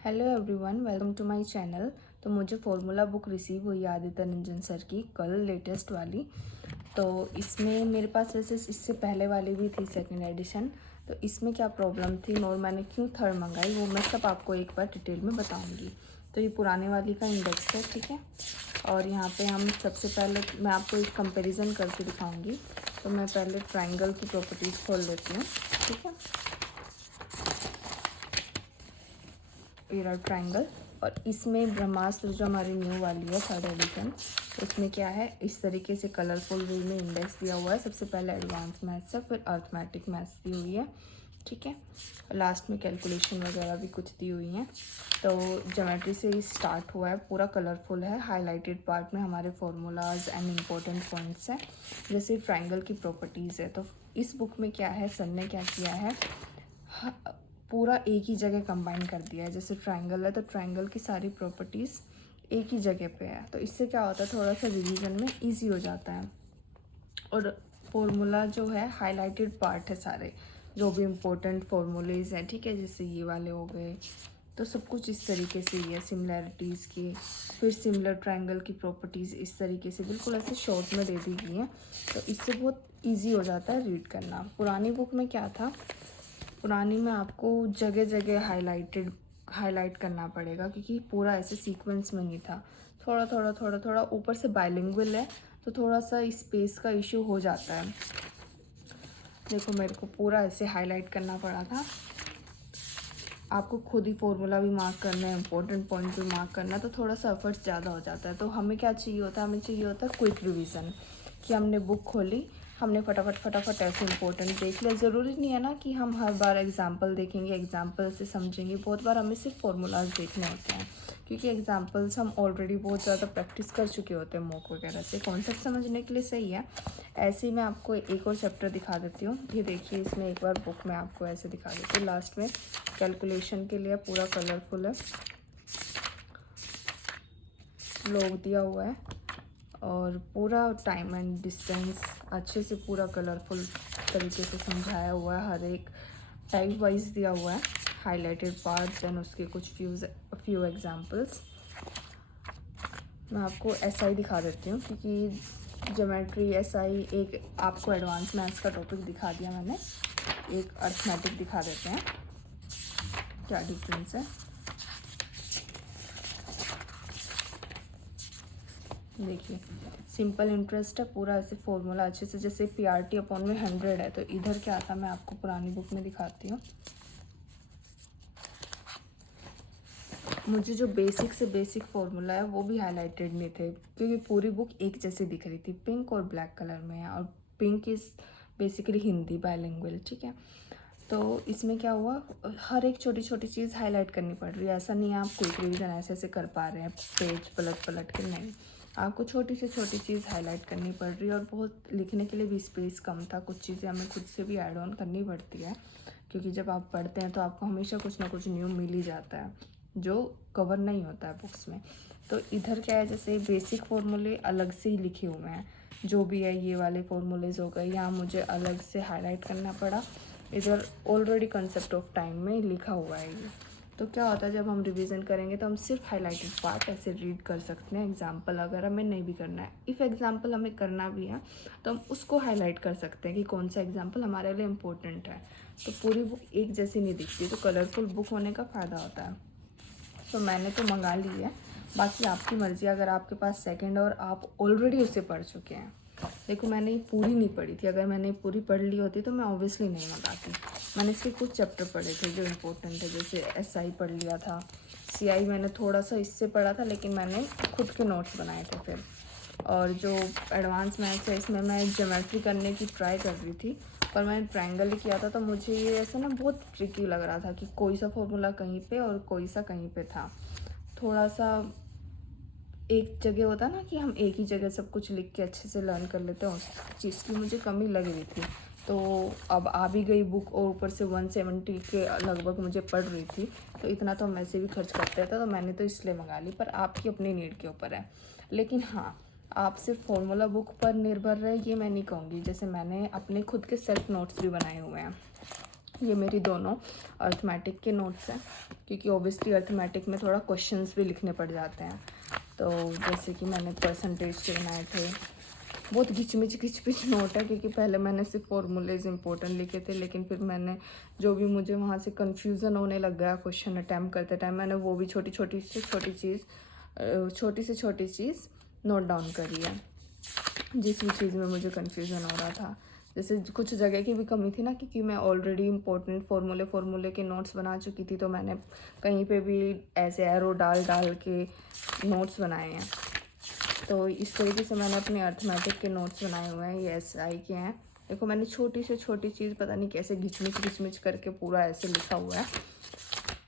Hello everyone, welcome to my channel. तो मुझे formula book receive हुई आदित्य रंजन सर की कल लेटेस्ट वाली। तो इसमें मेरे पास वैसे इससे पहले वाली भी थी सेकंड एडिशन। तो इसमें क्या प्रॉब्लम थी और मैंने क्यों थर्ड मंगाई वो मैं सब आपको एक बार डिटेल में बताऊंगी। तो ये पुराने वाली का इंडेक्स है, ठीक है। और यहाँ पे हम सबसे पहले मैं आपको एक कंपैरिजन करके दिखाऊंगी। तो मैं पहले ट्रायंगल की प्रॉपर्टीज़ खोल लेती हूँ, ठीक है। Era triangle. और इसमें ब्रह्मास्त्र जो हमारी न्यू वाली है थर्ड एडिशन, उसमें क्या है, इस तरीके से कलरफुल वे में इंडेक्स दिया हुआ है। सबसे पहले एडवांस मैथ्स है, फिर अर्थमेटिक मैथ्स दी हुई है, ठीक है। लास्ट में कैलकुलेशन वगैरह भी कुछ दी हुई हैं। तो ज्योमेट्री से स्टार्ट हुआ है, पूरा कलरफुल है। हाईलाइटेड पार्ट में हमारे फॉर्मूलाज एंड इम्पोर्टेंट पॉइंट्स हैं, जैसे ट्रायंगल की प्रॉपर्टीज़ है। तो इस बुक में क्या है, सर ने क्या किया है, पूरा एक ही जगह कंबाइन कर दिया है। जैसे ट्रायंगल है तो ट्रायंगल की सारी प्रॉपर्टीज़ एक ही जगह पे है। तो इससे क्या होता है, थोड़ा सा रिवीजन में इजी हो जाता है। और फॉर्मूला जो है हाईलाइटेड पार्ट है सारे, जो भी इम्पोर्टेंट फॉर्मूलेज हैं, ठीक है। जैसे ये वाले हो गए, तो सब कुछ इस तरीके से ही है, सिमिलैरिटीज़ की। फिर सिमिलर ट्रायंगल की प्रॉपर्टीज़ इस तरीके से बिल्कुल ऐसे शॉर्ट में दे दी गई हैं। तो इससे बहुत ईजी हो जाता है रीड करना। पुरानी बुक में क्या था, पुरानी में आपको जगह जगह हाईलाइट करना पड़ेगा, क्योंकि पूरा ऐसे सीक्वेंस में नहीं था। थोड़ा ऊपर से बाइलिंगुअल है, तो थोड़ा सा स्पेस का इशू हो जाता है। देखो, मेरे को पूरा ऐसे हाईलाइट करना पड़ा था। आपको खुद ही फॉर्मूला भी मार्क करना है, इंपॉर्टेंट पॉइंट भी मार्क करना है, तो थोड़ा सा एफर्ट्स ज़्यादा हो जाता है। तो हमें क्या चाहिए होता है, हमें चाहिए होता है क्विक रिवीजन, कि हमने बुक खोली, हमने फटाफट ऐसे इंपॉर्टेंट देख लिया। ज़रूरी नहीं है ना कि हम हर बार एग्जाम्पल देखेंगे, एग्जाम्पल से समझेंगे। बहुत बार हमें सिर्फ फॉर्मूलाज देखने होते हैं, क्योंकि एग्जाम्पल्स हम ऑलरेडी बहुत ज़्यादा प्रैक्टिस कर चुके होते हैं मॉक वगैरह से। कॉन्सेप्ट समझने के लिए सही है। ऐसे ही मैं आपको एक और चैप्टर दिखा देती हूँ। ये देखिए, इसमें एक बार बुक में आपको ऐसे दिखा देती हूँ। लास्ट में कैलकुलेशन के लिए पूरा कलरफुल है, लॉग दिया हुआ है, और पूरा टाइम एंड डिस्टेंस अच्छे से पूरा कलरफुल तरीके से समझाया हुआ है। हर एक टाइप वाइज दिया हुआ है, हाईलाइटेड पार्ट्स एंड उसके कुछ फ्यू एग्जांपल्स। मैं आपको एसआई दिखा देती हूँ, क्योंकि ज्योमेट्री एसआई एक आपको एडवांस मैथ्स का टॉपिक दिखा दिया मैंने। एक अर्थमेटिक दिखा देते हैं क्या डिफरेंस है। देखिए, सिंपल इंटरेस्ट है, पूरा ऐसे फॉर्मूला अच्छे से, जैसे पीआरटी अपॉन में 100 है। तो इधर क्या था, मैं आपको पुरानी बुक में दिखाती हूँ। मुझे जो बेसिक से बेसिक फॉर्मूला है वो भी हाईलाइटेड नहीं थे, क्योंकि पूरी बुक एक जैसी दिख रही थी, पिंक और ब्लैक कलर में है। और pink is basically Hindi bilingual, ठीक है। तो इसमें क्या हुआ, हर एक छोटी छोटी चीज़ हाईलाइट करनी पड़ रही है। ऐसा नहीं है आप क्विक रिवीजन ऐसे ऐसे कर पा रहे हैं पेज पलट पलट के, नहीं। आपको छोटी से छोटी चीज़ हाईलाइट करनी पड़ रही है। और बहुत लिखने के लिए भी स्पेस कम था, कुछ चीज़ें हमें खुद से भी ऐड ऑन करनी पड़ती है, क्योंकि जब आप पढ़ते हैं तो आपको हमेशा कुछ ना कुछ न्यू मिल ही जाता है, जो कवर नहीं होता है बुक्स में। तो इधर क्या है, जैसे बेसिक फॉर्मूले अलग से ही लिखे हुए हैं, जो भी है ये वाले फॉर्मूलेज हो गए, यहाँ मुझे अलग से हाईलाइट करना पड़ा। इधर ऑलरेडी कंसेप्ट ऑफ टाइम में लिखा हुआ है ये। तो क्या होता है, जब हम रिवीजन करेंगे तो हम सिर्फ हाईलाइटेड पार्ट ऐसे रीड कर सकते हैं। एग्जाम्पल अगर हमें नहीं भी करना है, इफ़ एग्जाम्पल हमें करना भी है, तो हम उसको हाईलाइट कर सकते हैं कि कौन सा एग्जाम्पल हमारे लिए इम्पोर्टेंट है। तो पूरी बुक एक जैसी नहीं दिखती, तो कलरफुल बुक होने का फ़ायदा होता है। तो मैंने तो मंगा ली है, बाकी आपकी मर्ज़ी। अगर आपके पास सेकंड और आप ऑलरेडी उसे पढ़ चुके हैं, देखो मैंने ये पूरी नहीं पढ़ी थी, अगर मैंने पूरी पढ़ ली होती तो मैं ऑब्वियसली नहीं मंगाती। मैंने इसके कुछ चैप्टर पढ़े थे जो इम्पोर्टेंट है, जैसे एसआई पढ़ लिया था, सीआई मैंने थोड़ा सा इससे पढ़ा था, लेकिन मैंने खुद के नोट्स बनाए थे फिर। और जो एडवांस मैथ्स है, इसमें मैं ज्योमेट्री करने की ट्राई कर रही थी, पर मैंने ट्रायंगल ही किया था। तो मुझे ये ऐसा ना बहुत ट्रिकी लग रहा था कि कोई सा फॉर्मूला कहीं पे और कोई सा कहीं पे था। थोड़ा सा एक जगह होता है ना कि हम एक ही जगह सब कुछ लिख के अच्छे से लर्न कर लेते हैं, उस चीज़ की मुझे कमी लग रही थी। तो अब आ भी गई बुक, और ऊपर से 170 के लगभग मुझे पड़ रही थी, तो इतना तो हम वैसे भी खर्च करते थे, तो मैंने तो इसलिए मंगा ली। पर आपकी अपनी नीड के ऊपर है। लेकिन हाँ, आप सिर्फ फॉर्मूला बुक पर निर्भर रहे ये मैं नहीं कहूँगी। जैसे मैंने अपने खुद के सेल्फ नोट्स भी बनाए हुए हैं, ये मेरी दोनों अर्थमेटिक के नोट्स हैं, क्योंकि ओबियसली अर्थमेटिक में थोड़ा क्वेश्चंस भी लिखने पड़ जाते हैं। तो जैसे कि मैंने परसेंटेज के बनाए थे, बहुत घिचमिच नोट है, क्योंकि पहले मैंने सिर्फ फॉर्मूलेज इंपॉर्टेंट लिखे थे, लेकिन फिर मैंने जो भी मुझे वहाँ से कन्फ्यूज़न होने लग गया क्वेश्चन अटैम्प्ट करते टाइम, मैंने वो भी छोटी से छोटी चीज़ नोट डाउन करी है, जिस भी चीज़ में मुझे कन्फ्यूज़न हो रहा था। जैसे कुछ जगह की भी कमी थी ना, क्योंकि मैं ऑलरेडी इंपॉर्टेंट फॉर्मूले के नोट्स बना चुकी थी, तो मैंने कहीं पे भी ऐसे एरो डाल के नोट्स बनाए हैं। तो इस तरीके से मैंने अपने अर्थमेटिक के नोट्स बनाए हुए हैं। ये SI के हैं। देखो मैंने छोटी से छोटी चीज़ पता नहीं कैसे घिचमिच करके पूरा ऐसे लिखा हुआ है।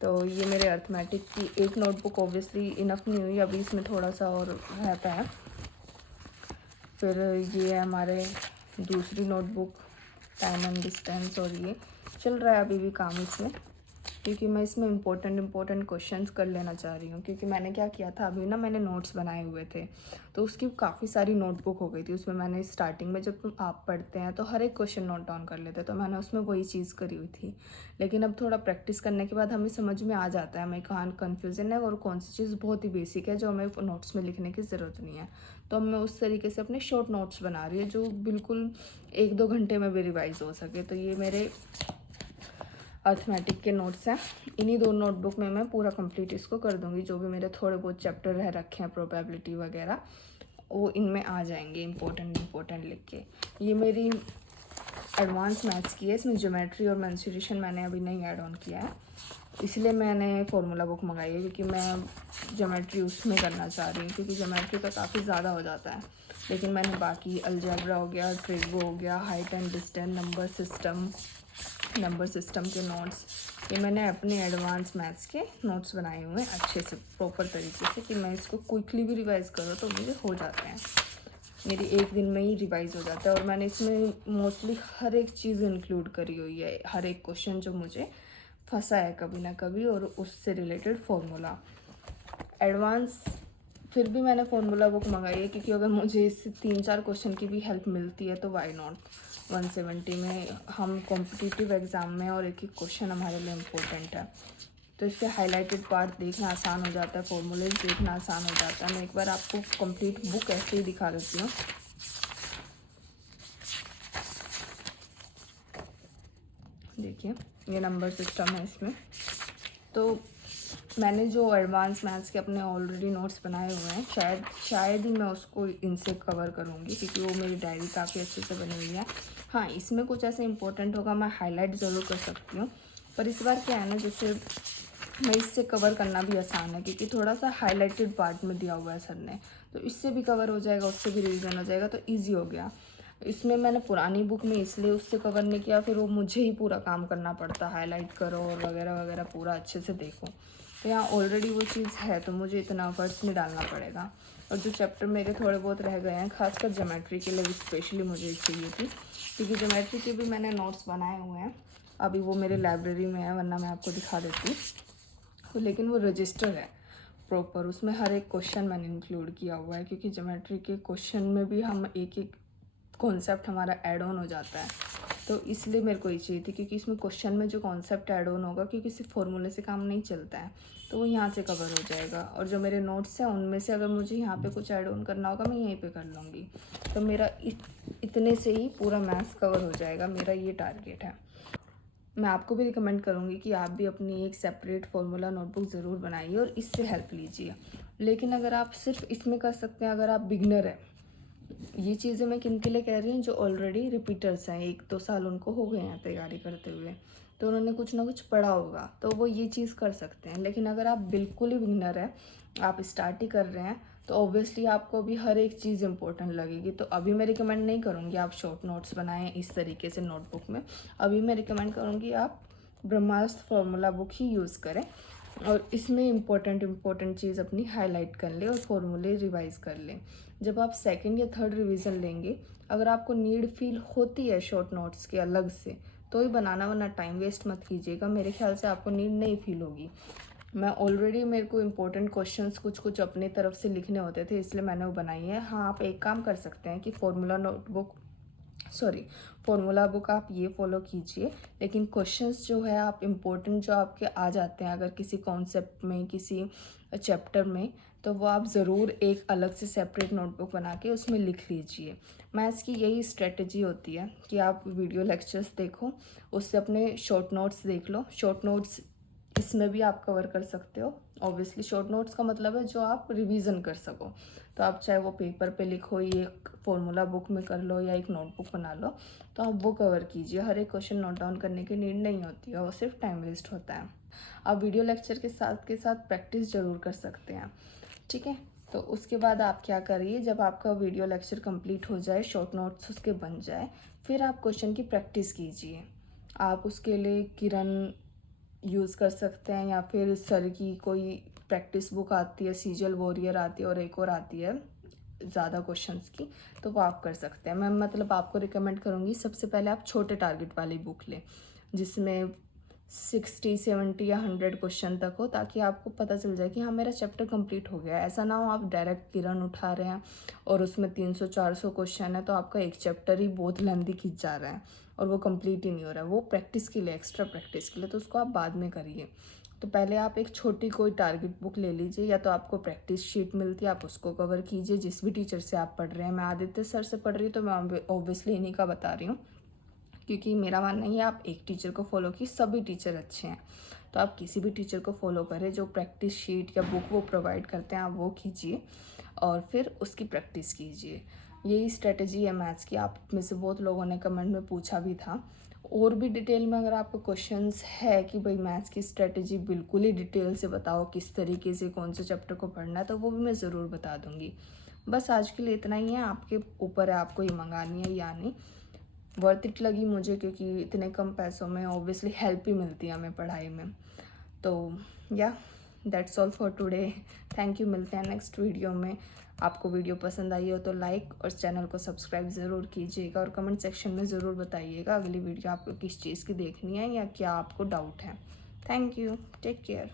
तो ये मेरे अर्थमेटिक की एक नोटबुक ऑब्वियसली इनफ नहीं हुई, अभी इसमें थोड़ा सा और रहता है। फिर ये है हमारे दूसरी नोटबुक, टाइम एंड डिस्टेंस, और ये चल रहा है अभी भी काम इसमें, क्योंकि मैं इसमें इम्पोर्टेंट क्वेश्चंस कर लेना चाह रही हूँ। क्योंकि मैंने क्या किया था, अभी ना मैंने नोट्स बनाए हुए थे, तो उसकी काफ़ी सारी नोटबुक हो गई थी। उसमें मैंने स्टार्टिंग में जब आप पढ़ते हैं तो हर एक क्वेश्चन नोट डाउन कर लेते हैं, तो मैंने उसमें वही चीज़ करी हुई थी। लेकिन अब थोड़ा प्रैक्टिस करने के बाद हमें समझ में आ जाता है हमें कहाँ कन्फ्यूज़न है और कौन सी चीज़ बहुत ही बेसिक है जो हमें नोट्स में लिखने की ज़रूरत नहीं है। तो मैं उस तरीके से अपने शॉर्ट नोट्स बना रही हूँ जो बिल्कुल 1-2 घंटे में भी रिवाइज हो सके। तो ये मेरे अर्थमेटिक के नोट्स हैं। इन्हीं 2 नोटबुक में मैं पूरा कंप्लीट इसको कर दूंगी। जो भी मेरे थोड़े बहुत चैप्टर रह रखे हैं, प्रोबेबिलिटी वगैरह, वो इनमें आ जाएंगे इम्पोर्टेंट लिख के। ये मेरी एडवांस मैथ्स की है, इसमें ज्योमेट्री और मेंसुरेशन मैंने अभी नहीं ऐड ऑन किया है, इसलिए मैंने फॉर्मूला बुक मंगाई है, क्योंकि मैं ज्योमेट्री उसमें करना चाह रही हूँ, क्योंकि ज्योमेट्री का काफ़ी ज़्यादा हो जाता है। लेकिन मैंने बाकी अलजेब्रा हो गया, ट्रिगो हो गया, height and distance, number system के नोट्स, ये मैंने अपने एडवांस मैथ्स के नोट्स बनाए हुए हैं अच्छे से प्रॉपर तरीके से, कि मैं इसको क्विकली भी रिवाइज़ करूँ तो मुझे हो जाते हैं, मेरी एक दिन में ही रिवाइज़ हो जाता है। और मैंने इसमें मोस्टली हर एक चीज़ इंक्लूड करी हुई है, हर एक क्वेश्चन जो मुझे फंसा है कभी ना कभी, और उससे रिलेटेड फॉर्मूला एडवांस। फिर भी मैंने फॉर्मूला बुक मंगाई है, क्योंकि अगर मुझे इससे 3-4 क्वेश्चन की भी हेल्प मिलती है तो वाई नॉट। 170 में हम कॉम्पिटिटिव एग्ज़ाम में, और एक क्वेश्चन हमारे लिए इम्पोर्टेंट है, तो इसके हाईलाइटेड पार्ट देखना आसान हो जाता है, फॉर्मूले देखना आसान हो जाता है। मैं एक बार आपको कंप्लीट बुक ऐसे ही दिखा देती हूँ। देखिए ये नंबर सिस्टम है इसमें। तो मैंने जो एडवांस मैथ्स के अपने ऑलरेडी नोट्स बनाए हुए हैं, शायद ही मैं उसको इनसे कवर करूँगी, क्योंकि वो मेरी डायरी काफ़ी अच्छे से बनी हुई है। हाँ, इसमें कुछ ऐसे इंपॉर्टेंट होगा मैं हाईलाइट ज़रूर कर सकती हूँ, पर इस बार क्या है ना, जैसे मैं इससे कवर करना भी आसान है, क्योंकि थोड़ा सा हाईलाइटेड पार्ट में दिया हुआ है सर ने, तो इससे भी कवर हो जाएगा, उससे भी रिवीजन हो जाएगा, तो ईजी हो गया। इसमें मैंने पुरानी बुक में इसलिए उससे कवर नहीं किया, फिर वो मुझे ही पूरा काम करना पड़ता, हाईलाइट करो और वगैरह वगैरह पूरा अच्छे से देखो। तो यहाँ ऑलरेडी वो चीज़ है, तो मुझे इतना एफर्ट्स नहीं डालना पड़ेगा। और जो चैप्टर मेरे थोड़े बहुत रह गए हैं, खासकर ज्योमेट्री के लिए स्पेशली मुझे चाहिए थी, क्योंकि ज्योमेट्री के भी मैंने नोट्स बनाए हुए हैं, अभी वो मेरे लाइब्रेरी में है, वरना मैं आपको दिखा देती। लेकिन वो रजिस्टर है प्रॉपर, उसमें हर एक क्वेश्चन मैंने इंक्लूड किया हुआ है, क्योंकि ज्योमेट्री के क्वेश्चन में भी हम एक कॉन्सेप्ट हमारा ऐड ऑन हो जाता है, तो इसलिए मेरे को ये चाहिए थी, क्योंकि इसमें क्वेश्चन में जो कॉन्सेप्ट ऐड ऑन होगा, क्योंकि सिर्फ फॉर्मूले से काम नहीं चलता है, तो वो यहाँ से कवर हो जाएगा। और जो मेरे नोट्स हैं उनमें से अगर मुझे यहाँ पे कुछ ऐड ऑन करना होगा, मैं यहीं पे कर लूँगी, तो मेरा इतने से ही पूरा मैथ्स कवर हो जाएगा, मेरा ये टारगेट है। मैं आपको भी रिकमेंड करूँगी कि आप भी अपनी एक सेपरेट फार्मूला नोटबुक ज़रूर बनाइए और इससे हेल्प लीजिए। लेकिन अगर आप सिर्फ इसमें कर सकते हैं, अगर आप बिगनर हैं, ये चीज़ें मैं किन के लिए कह रही हूँ, जो ऑलरेडी रिपीटर्स हैं, 1-2 साल उनको हो गए हैं तैयारी करते हुए, तो उन्होंने कुछ ना कुछ पढ़ा होगा, तो वो ये चीज़ कर सकते हैं। लेकिन अगर आप बिल्कुल ही बिगनर हैं, आप स्टार्ट ही कर रहे हैं, तो ऑब्वियसली आपको भी हर एक चीज़ इंपॉर्टेंट लगेगी। तो अभी मैं रिकमेंड नहीं करूँगी आप शॉर्ट नोट्स बनाएं इस तरीके से नोटबुक में। अभी मैं रिकमेंड करूँगी आप ब्रह्मास्त्र फार्मूला बुक ही यूज़ करें, और इसमें इम्पोर्टेंट चीज़ अपनी हाईलाइट कर लें और फॉर्मूले रिवाइज कर लें। जब आप सेकंड या थर्ड रिवीजन लेंगे, अगर आपको नीड फील होती है शॉर्ट नोट्स के अलग से, तो ही बनाना, वरना टाइम वेस्ट मत कीजिएगा। मेरे ख्याल से आपको नीड नहीं फील होगी। मैं ऑलरेडी, मेरे को इंपॉर्टेंट क्वेश्चंस कुछ अपनी तरफ से लिखने होते थे, इसलिए मैंने वो बनाई है। हाँ, आप एक काम कर सकते हैं कि formula notebook sorry, formula book आप ये फॉलो कीजिए, लेकिन क्वेश्चंस जो है आप इम्पोर्टेंट जो आपके आ जाते हैं अगर किसी कॉन्सेप्ट में, किसी चैप्टर में, तो वो आप ज़रूर एक अलग से सेपरेट नोटबुक बना के उसमें लिख लीजिए। मैथ्स की यही स्ट्रेटजी होती है कि आप वीडियो लेक्चर्स देखो, उससे अपने शॉर्ट नोट्स देख लो। शॉर्ट नोट्स इसमें भी आप कवर कर सकते हो। ऑब्वियसली शॉर्ट नोट्स का मतलब है जो आप रिवीजन कर सको, तो आप चाहे वो पेपर पे लिखो, ये एक फॉर्मूला बुक में कर लो या एक नोटबुक बना लो, तो आप वो कवर कीजिए। हर एक क्वेश्चन नोट डाउन करने की नीड नहीं होती है, वो सिर्फ टाइम वेस्ट होता है। आप वीडियो लेक्चर के साथ प्रैक्टिस ज़रूर कर सकते हैं, ठीक है। तो उसके बाद आप क्या करिए, जब आपका वीडियो लेक्चर कंप्लीट हो जाए, शॉर्ट नोट्स उसके बन जाए, फिर आप क्वेश्चन की प्रैक्टिस कीजिए। आप उसके लिए किरण यूज़ कर सकते हैं या फिर सर की कोई प्रैक्टिस बुक आती है, सीजल वॉरियर आती है और एक और आती है ज़्यादा क्वेश्चंस की, तो वो आप कर सकते हैं। मैं मतलब आपको रिकमेंड करूँगी सबसे पहले आप छोटे टारगेट वाली बुक लें जिसमें 60, 70 या 100 क्वेश्चन तक हो, ताकि आपको पता चल जाए कि हाँ मेरा चैप्टर कंप्लीट हो गया है। ऐसा ना हो आप डायरेक्ट किरण उठा रहे हैं और उसमें 300-400 क्वेश्चन है, तो आपका एक चैप्टर ही बहुत लेंथी खींच जा रहा है और वो कंप्लीट ही नहीं हो रहा है। वो प्रैक्टिस के लिए, एक्स्ट्रा प्रैक्टिस के लिए, तो उसको आप बाद में करिए। तो पहले आप एक छोटी कोई टारगेट बुक ले लीजिए, या तो आपको प्रैक्टिस शीट मिलती है आप उसको कवर कीजिए, जिस भी टीचर से आप पढ़ रहे हैं। मैं आदित्य सर से पढ़ रही हूँ तो मैं ऑब्वियसली इन्हीं का बता रही हूँ, क्योंकि मेरा मानना ही है आप एक टीचर को फॉलो की, सभी टीचर अच्छे हैं, तो आप किसी भी टीचर को फॉलो करें जो प्रैक्टिस शीट या बुक वो प्रोवाइड करते हैं, आप वो कीजिए और फिर उसकी प्रैक्टिस कीजिए। यही स्ट्रेटजी है मैथ्स की। आप में से बहुत लोगों ने कमेंट में पूछा भी था। और भी डिटेल में अगर आपको क्वेश्चंस है कि भाई मैथ्स की स्ट्रेटजी बिल्कुल ही डिटेल से बताओ, किस तरीके से कौन से चैप्टर को पढ़ना है, तो वो भी मैं ज़रूर बता दूँगी। बस आज के लिए इतना ही है, आपके ऊपर है आपको ये मंगानी है या नहीं। वर्थ इट लगी मुझे, क्योंकि इतने कम पैसों में ऑब्वियसली हेल्प ही मिलती है हमें पढ़ाई में। तो या that's all for today. Thank you, मिलते हैं नेक्स्ट वीडियो में। आपको वीडियो पसंद आई हो तो लाइक और चैनल को सब्सक्राइब ज़रूर कीजिएगा और कमेंट सेक्शन में ज़रूर बताइएगा अगली वीडियो आपको किस चीज़ की देखनी है या क्या आपको डाउट है। Thank you, take care.